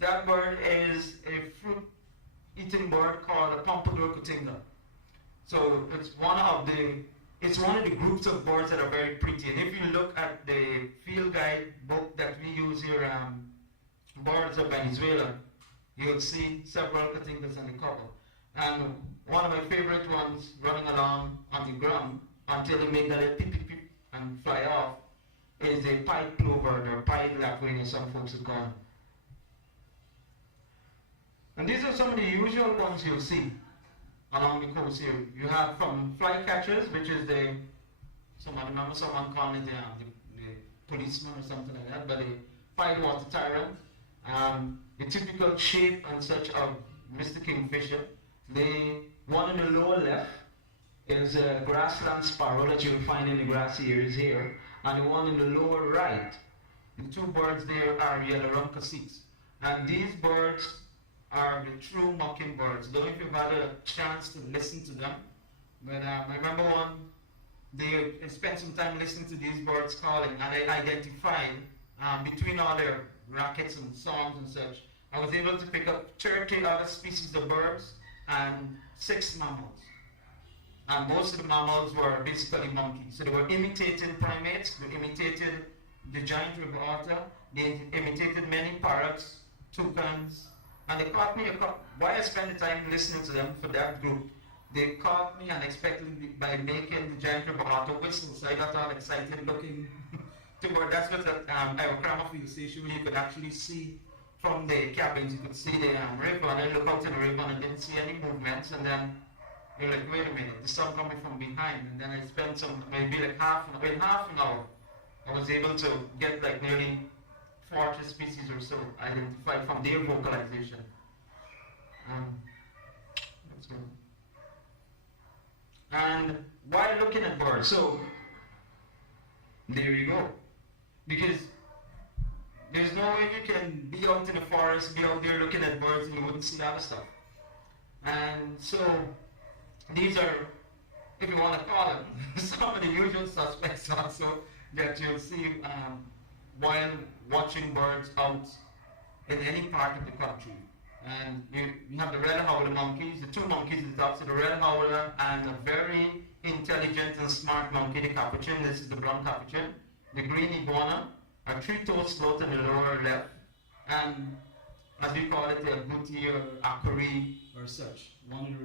That bird is a fruit-eating bird called a Pompadour cotinga. So it's one of the groups of birds that are very pretty. And if you look at the field guide book that we use here, Birds of Venezuela, you'll see several cotingas on the cover. And one of my favorite ones running along on the ground until they make that little peep peep peep and fly off is a pied plover or pied lapwing as some folks would call them. And these are some of the usual ones you'll see along the coast here. You have from flycatchers, which is I remember someone calling it the policeman or something like that, but the pied water-tyrant, the typical shape and such of Mr. Kingfisher. The one in the lower left is a grassland sparrow that you'll find in the grassy areas here, and the one in the lower right, the two birds there are yellow-rumped caciques. And these birds are the true mockingbirds. Don't know if you've had a chance to listen to them, but I remember I spent some time listening to these birds calling, and I identified between all their rackets and songs and such, I was able to pick up 30 other species of birds and 6 mammals. And most of the mammals were basically monkeys. So they were imitating primates, they imitated the giant river otter, they imitated many parrots, toucans, and they caught me, while I spent the time listening to them for that group, they caught me unexpectedly by making the giant river otter whistle. So I got all excited looking toward, that's what the Iwokrama field station, where you could actually see from the cabins, you could see the river, and I looked out in the river and I didn't see any movements, and then you're like, wait a minute, the sun coming from behind, and then I spent maybe like half an hour, I was able to get like nearly 40 species or so identified from their vocalization. Let's go. And while looking at birds, so there you go. Because there's no way you can be out in the forest, be out there looking at birds and you wouldn't see other stuff. And so these are, if you want to call them, some of the usual suspects also that you'll see while watching birds out in any part of the country. And you have the red-howler monkeys, the two monkeys at the top, so the red-howler and a very intelligent and smart monkey, the capuchin. This is the brown capuchin. The green iguana, a three-toed sloth in the lower left, and as we call it, a booty or akari or such, one of the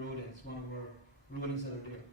rodents that are there.